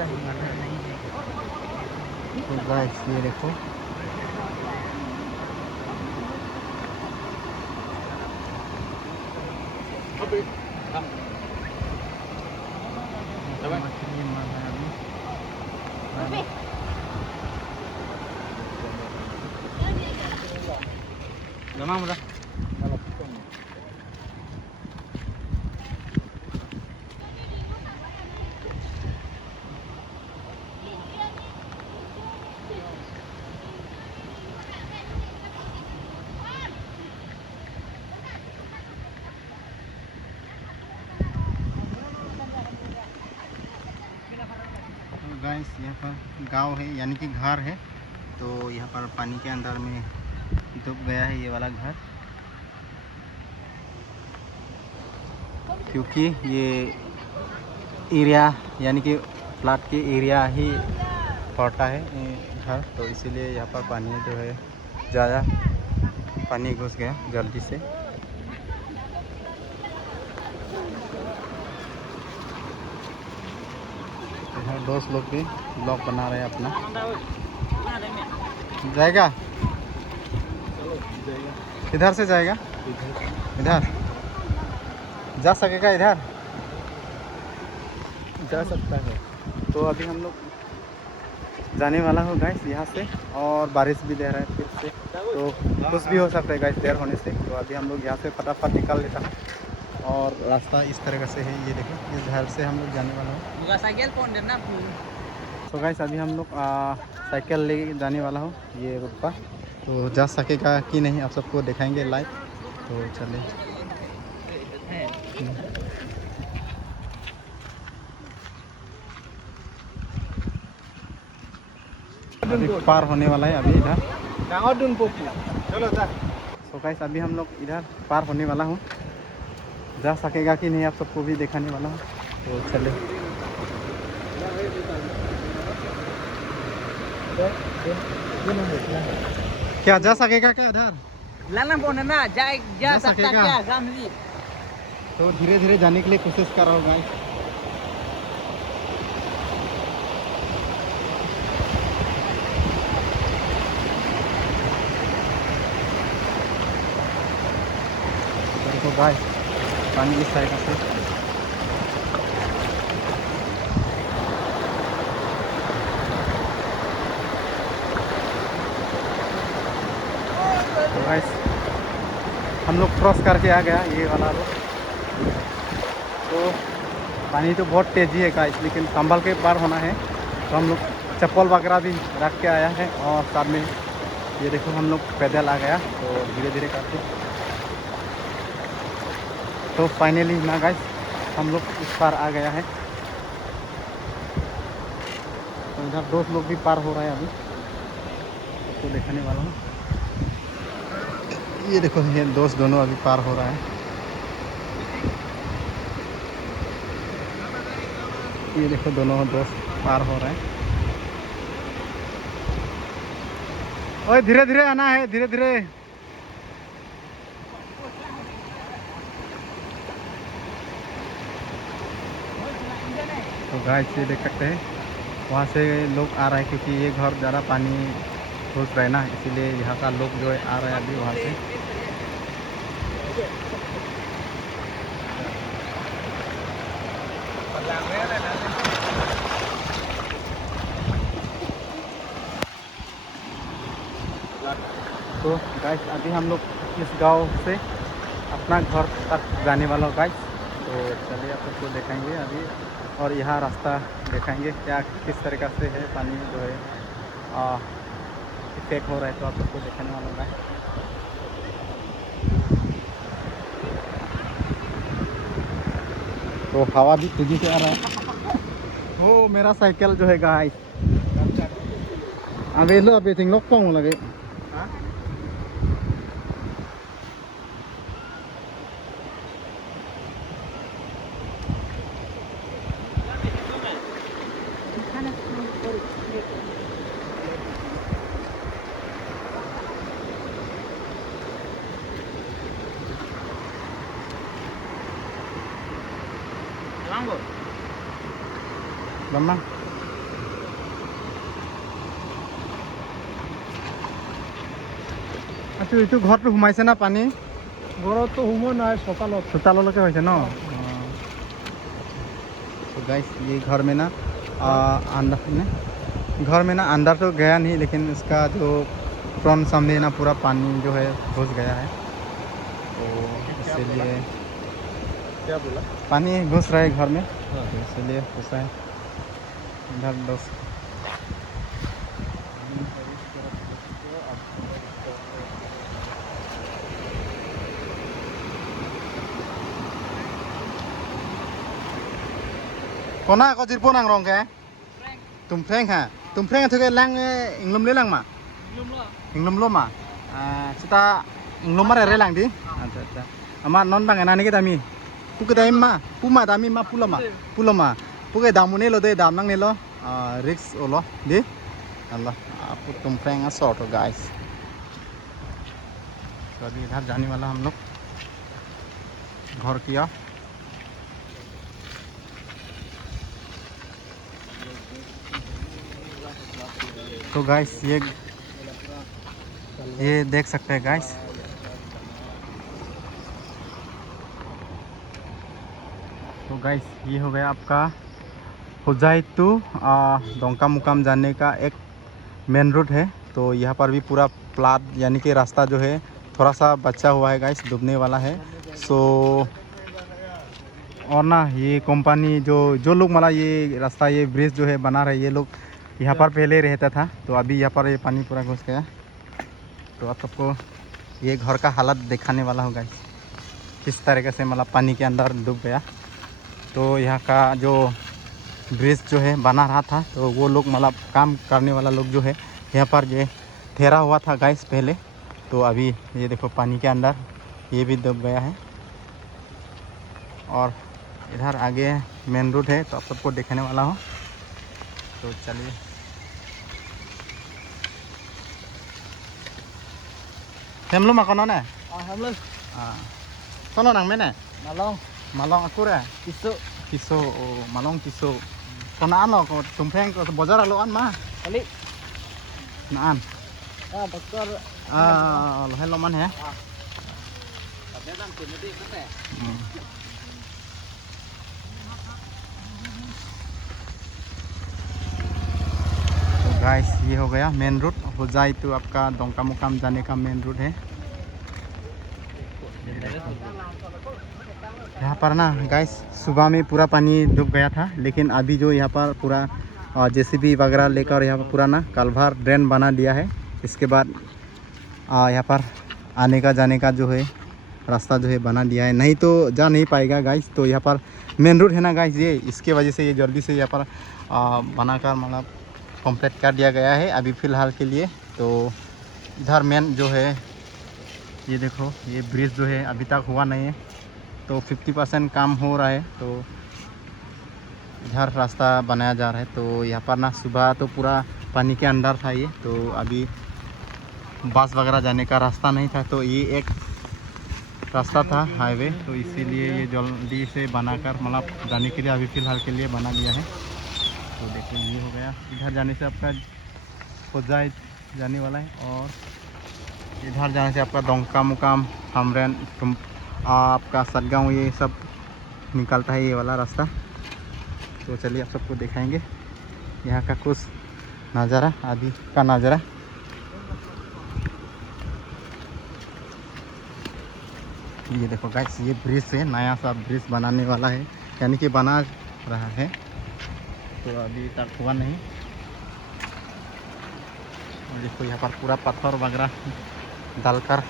तो गाइस ये देखो, मछली मर रहा है अभी। गाइस यहाँ पर गांव है, यानी कि घर है। तो यहाँ पर पानी के अंदर में डूब गया है ये वाला घर, क्योंकि ये एरिया यानी कि प्लाट के एरिया ही पड़ता है घर, तो इसीलिए यहाँ पर पानी जो है ज़्यादा पानी घुस गया जल्दी से। दोस्त लोग भी ब्लॉग बना रहे हैं अपना। जाएगा इधर से जाएगा, इधर जा सकेगा, इधर जा सकता है। तो अभी हम लोग जाने वाला हो गाइस यहाँ से, और बारिश भी दे रहा है फिर से, तो कुछ भी हो सकता है गाइस देर होने से। तो अभी हम लोग यहाँ से फटाफट निकाल लेता है, और रास्ता इस तरह से है, ये देखो, इस घर से हम लोग जाने वाला हो। तो गाइस अभी हम लोग साइकिल ले जाने वाला हो ये रोड पर, तो जा सकेगा कि नहीं आप सबको दिखाएंगे लाइव। तो चले, अभी पार होने वाला है अभी इधर। तो गाइस अभी हम लोग इधर पार होने वाला हूँ, जा सकेगा कि नहीं आप सबको भी दिखाने वाला हूँ। तो चले, क्या जा सकेगा क्या इधर? लाना बोने ना जा जा सकता सकेगा? क्या गामली। तो धीरे धीरे जाने के लिए कोशिश कर रहा हूँ गाइस। देखो गाइस पानी इस साइड से, तो गाइस हम लोग क्रॉस करके आ गया ये वाला रोड। तो पानी तो बहुत तेज़ी है गाइस, लेकिन संभल के पार होना है। तो हम लोग चप्पल वगैरह भी रख के आया है, और साथ में ये देखो हम लोग पैदल आ गया, तो धीरे धीरे करके। तो फाइनली ना गाइस हम लोग इस पार आ गया है। तो इधर दोस्त लोग भी पार हो रहा है अभी, सबको दिखाने वाला हूँ। ये देखो ये दोस्त दोनों अभी पार हो रहा है। ये देखो दोनों दोस्त पार हो रहे हैं। ओए धीरे धीरे आना है, धीरे धीरे। तो गाइस ये देख सकते हैं वहाँ से लोग आ रहे हैं, क्योंकि ये घर ज़्यादा पानी घुस रहा है ना, इसीलिए यहाँ का लोग जो है आ रहे हैं अभी वहाँ से। तो गाइस अभी हम लोग इस गांव से अपना घर तक जाने वाला हो गाइस। तो चलिए आप सबको दिखाएंगे अभी, और यहाँ रास्ता दिखाएंगे क्या किस तरीक़ा से है, पानी जो है इफेक्ट हो रहा है, तो आप सबको दिखाने वाला होगा। तो हवा भी तेजी से आ रहा है। हो मेरा साइकिल जो है गाइस, अभी लो अभी थिंग लोग पाऊँ लगे। Lamang. এইটো ঘৰটো সোমাইছে না পানী ঘৰত তো সোমোৱা নাই চোতালত চোতাললৈকে হৈছে ন तो गाइस ये घर में ना अंदर में घर में ना अंदर तो गया नहीं लेकिन इसका जो फ्रंट सामने ना पूरा पानी जो है घुस गया है तो इसीलिए क्या बोला पानी घुस रहा है घर में तो इसलिए घुसा है इधर दोस्त Kona ko jirpo nang rong ke? Tum freng ha. Tum freng thu ke lang inglom le lang ma. Inglom lo ma. Kita inglom ma re lang di. Acha acha. Ama non bang na ni ke dami. Pu ke dami ma. Pu ma dami ma pulama. Pulama. Pu ke damu ne lo de dam nang ne lo. Risk olo di. Allah. Apu tum freng a sort guys. तो अभी इधर जाने वाला हम लोग घर किया तो गाइस ये देख सकते हैं गाइस तो गाइस ये हो गया आपका हुजाई टू डोंका मुकाम जाने का एक मेन रूट है तो यहाँ पर भी पूरा प्लाट यानी कि रास्ता जो है थोड़ा सा बचा हुआ है गाइस डूबने वाला है सो और ना ये कंपनी जो लोग मतलब ये रास्ता ये ब्रिज जो है बना रहे ये लोग यहाँ पर पहले रहता था तो अभी यहाँ पर ये पानी पूरा घुस गया तो आप सबको ये घर का हालत दिखाने वाला होगा किस तरीके से मतलब पानी के अंदर डूब गया तो यहाँ का जो ब्रिज जो है बना रहा था तो वो लोग मतलब काम करने वाला लोग जो है यहाँ पर ये ठहरा हुआ था गाइस पहले तो अभी ये देखो पानी के अंदर ये भी डूब गया है और इधर आगे मेन रोड है तो आप सबको दिखाने वाला हूँ तो चलिए हम लोग मकान है हम लोग सोनो नंग में ने malong मालोंग अकुरे isu किसो मालोंग किसो तो नान लो तुम फेंग को बाजार लो अन मा kali नान bakar lo hello man है ada dang tu nanti kata तो गाइस ये हो गया मेन रूट हुजाई तो आपका डोंका मुकाम जाने का मेन रूट है यहाँ पर ना गाइस सुबह में पूरा पानी डूब गया था लेकिन अभी जो यहाँ पर पूरा जेसीबी वगैरह लेकर यहाँ पर पूरा ना कल्भार ड्रेन बना दिया है इसके बाद यहाँ पर आने का जाने का जो है रास्ता जो है बना दिया है नहीं तो जा नहीं पाएगा गाइस तो यहाँ पर मेन रोड है ना गाइस ये इसके वजह से ये जल्दी से यहाँ पर बनाकर मतलब कंप्लीट कर दिया गया है अभी फ़िलहाल के लिए तो इधर मेन जो है ये देखो ये ब्रिज जो है अभी तक हुआ नहीं है तो 50% काम हो रहा है तो इधर रास्ता बनाया जा रहा है तो यहाँ पर ना सुबह तो पूरा पानी के अंदर था ये तो अभी बस वगैरह जाने का रास्ता नहीं था तो ये एक रास्ता था हाईवे तो इसीलिए ये जल्दी से बनाकर मतलब जाने के लिए अभी फ़िलहाल के लिए बना दिया है तो देखिए ये हो गया इधर जाने से आपका खुजाई जाने वाला है और इधर जाने से आपका डोंका मुकाम हमरेन आपका सदगांव ये सब निकलता है ये वाला रास्ता तो चलिए आप सबको दिखाएंगे यहाँ का कुछ नज़ारा अभी का नज़ारा ये देखो गाइस ये ब्रिज है नया सा ब्रिज बनाने वाला है यानी कि बना रहा है तो अभी तक हुआ नहीं और देखो यहाँ पर पूरा पत्थर वगैरह डालकर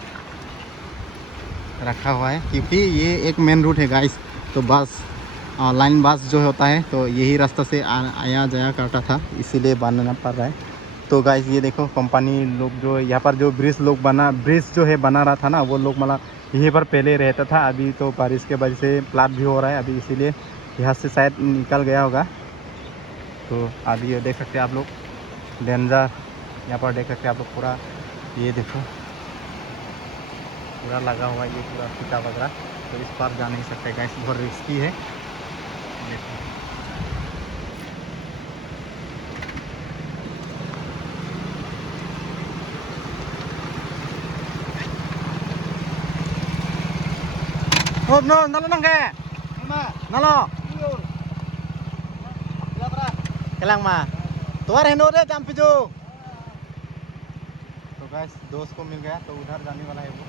रखा हुआ है क्योंकि ये एक मेन रूट है गाइस तो बस लाइन बस जो होता है तो यही रास्ता से आया जाया करता था इसीलिए बनाना पड़ रहा है तो गाइस ये देखो कंपनी लोग जो यहाँ पर जो ब्रिज जो है बना रहा था ना वो लोग मतलब यहीं पर पहले रहता था अभी तो बारिश के वजह से प्लाट भी हो रहा है अभी इसीलिए यहाँ से शायद निकल गया होगा तो अभी ये देख सकते हैं आप लोग डेंजर यहाँ पर देख सकते हैं आप लोग पूरा ये देखो पूरा लगा हुआ है ये पूरा फीता वगैरह तो इस पार जा नहीं सकते गाइस बहुत रिस्की है देखो Oh no, nalo nangke. Nalo. Kelang ma. तुआर हेनो रे जंप जो। तो गाइस दोस्त को मिल गया तो उधर जाने वाला है वो।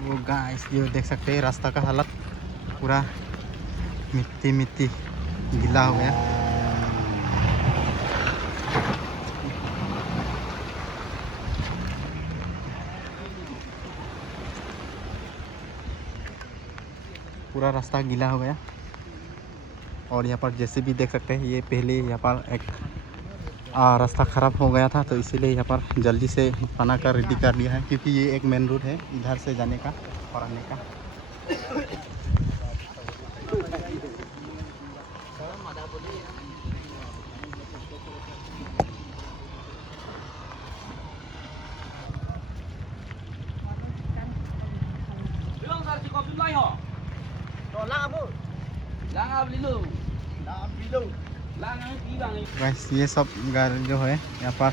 वो गाइस ये देख सकते हैं रास्ता का हालत पूरा मिट्टी मिट्टी गीला हो गया। पूरा रास्ता गीला हो गया और यहाँ पर जैसे भी देख सकते हैं ये पहले यहाँ पर एक रास्ता ख़राब हो गया था तो इसीलिए यहाँ पर जल्दी से बना कर रेडी कर लिया है क्योंकि ये एक मेन रोड है इधर से जाने का और आने का। बस ये सब गाड़ी जो है यहाँ पर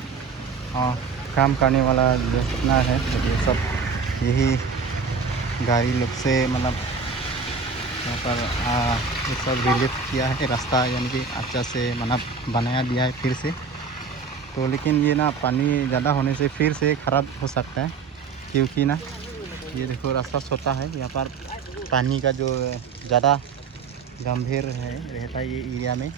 काम करने वाला जो कितना है तो ये सब यही गाड़ी लोग से मतलब यहाँ पर ये सब रिलीफ किया है रास्ता यानी कि अच्छा से मतलब बनाया दिया है फिर से। तो लेकिन ये ना पानी ज़्यादा होने से फिर से ख़राब हो सकता है क्योंकि ना ये देखो रास्ता छोटा है यहाँ पर पानी का जो ज़्यादा गंभीर है रहता है ये एरिया में।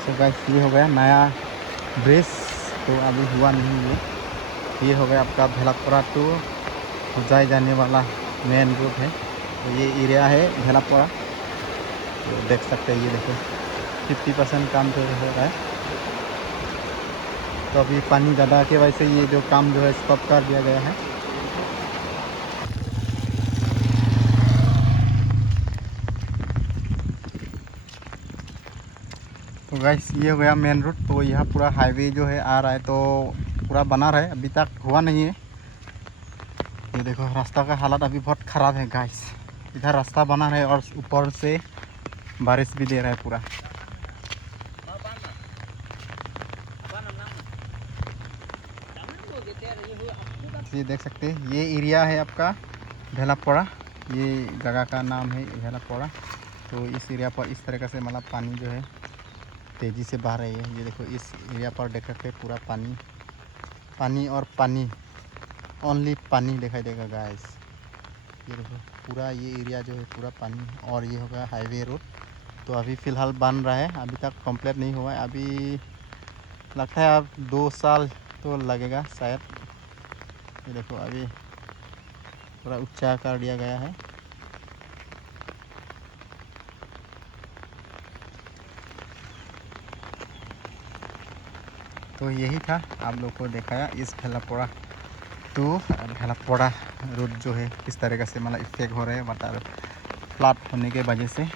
तो गाइस ये हो गया नया ब्रिज तो अभी हुआ नहीं ये हो गया आपका भेलापुरा टू उज्जैन जाने वाला मेन रोड है। तो ये एरिया है भेलापुरा तो देख सकते हैं ये देखो 50% काम जो हो रहा है। तो अभी पानी ज़्यादा की वजह से ये जो काम जो है स्टॉप कर दिया गया है। तो गाइस ये हो गया मेन रोड तो यहाँ पूरा हाईवे जो है आ रहा है तो पूरा बना रहा है अभी तक हुआ नहीं है। ये देखो रास्ता का हालत अभी बहुत ख़राब है गाइस। इधर रास्ता बना है और ऊपर से बारिश भी दे रहा है पूरा। ये देख सकते हैं ये एरिया है आपका भेलापुरा ये जगह का नाम है भेलापुरा। तो इस एरिया पर इस तरीके से मतलब पानी जो है तेज़ी से बह रही है। ये देखो इस एरिया पर देख सकते पूरा पानी पानी और पानी ओनली पानी दिखाई देगा गाइस। ये देखो पूरा ये एरिया जो है पूरा पानी और ये होगा हाईवे रोड। तो अभी फ़िलहाल बन रहा है अभी तक कंप्लीट नहीं हुआ है अभी लगता है अब 2 साल तो लगेगा शायद। ये देखो अभी पूरा ऊंचा कर दिया गया है। तो यही था आप लोग को दिखाया इस भेलापुरा टू भेलापुरा रोड जो है किस तरीके से मतलब इफेक्ट हो रहे हैं बता फ्लड होने के वजह से।